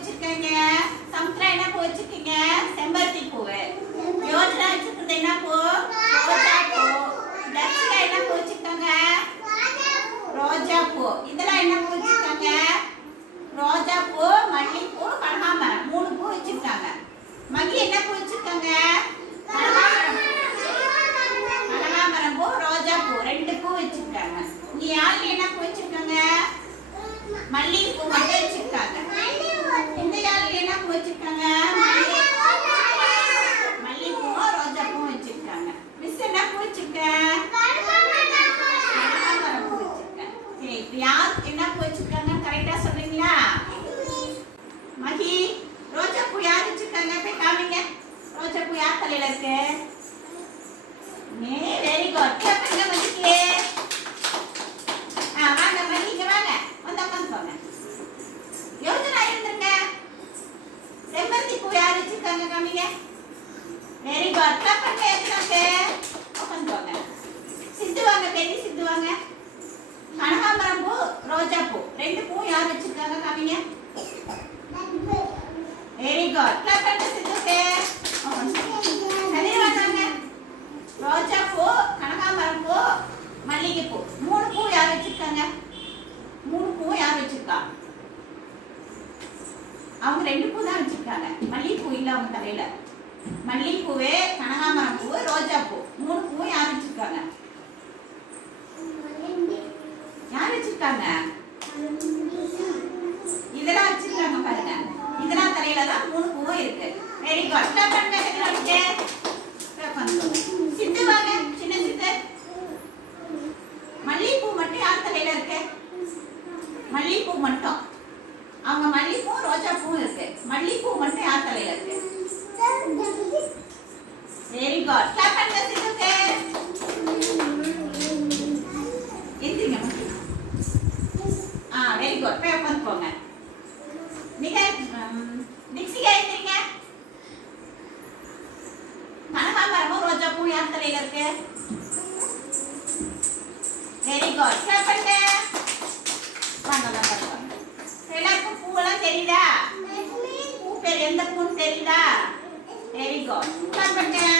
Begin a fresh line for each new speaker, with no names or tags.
வச்சிருக்கீங்க சமுத்திரம் என்ன பூ வச்சிருக்கீங்க செம்பருத்தி பூ யோஜனா வச்சிருக்கிறது என்ன பூ? ரோஜா பூ. லட்சிகா என்ன பூ வச்சிருக்காங்க ரோஜா பூ. இதெல்லாம் என்ன பூ வச்சிருக்காங்க ரோஜா பூ மல்லிகைப்பூ கனகாமரம் மூணு பூ வச்சிருக்காங்க. மகி என்ன பூ வச்சிருக்காங்க கனகாமரம் பூ ரோஜா பூ. ரெண்டு பூ வச்சிருக்காங்க. நீ யார் வச்சிருக்காங்க. மல்லிகைப்பூவும் ரோஜா வச்சிருக்காங்க. மிஸ் என்ன பூ வச்சிருக்க? யார் என்ன பூ வச்சிருக்காங்க? கரெக்டா சொல்றீங்களா? மகி ரோஜா பூ யார் வச்சிருக்காங்க? போய் காமிங்க. ரோஜா பூ யார் தலையில இருக்கு? எடுத்தாங்க காமிங்க வெரி குட் தப்பட்ட எடுத்தாங்க ஓபன் போங்க சிந்து வாங்க பெரிய சிந்து வாங்க கனகாம்பரம் பூ ரோஜா பூ ரெண்டு பூ யார் வச்சிருக்காங்க காமிங்க வெரி குட் வச்சிருக்காங்க. மல்லிகைப்பூ இல்லை அவங்க தலையில. மல்லிகைப்பூவே கனகாமரம் பூ ரோஜா பூ. மூணு பூ யார் வச்சிருக்காங்க? யார் வச்சிருக்காங்க? இதெல்லாம் வச்சிருக்காங்க பாருங்க. இதெல்லாம் தலையில தான் மூணு பூவும் இருக்கு. வெரி குட் சித்து வாங்க. சின்ன சித்து. மல்லிகைப்பூ மட்டும் யார் தலையில இருக்கு? மல்லிகைப்பூ மட்டும். அவங்க மல்லிப்பூ ரோஜா பூ இருக்கு. மல்லிப்பூ மட்டும் யார் தலையில இருக்கு? வெரி குட் கிளாப் பண்ணுங்க சித்துக்கு எந்திரிங்க ஆ வெரி குட் போய் உட்காந்து போங்க. நீங்க டிக்ஸிகா எந்திரிங்க கனகாம்பரமும் ரோஜா பூ யார் தலையில இருக்கு? வெரி குட் கிளாப் பண்ணுங்க Linda. Very good.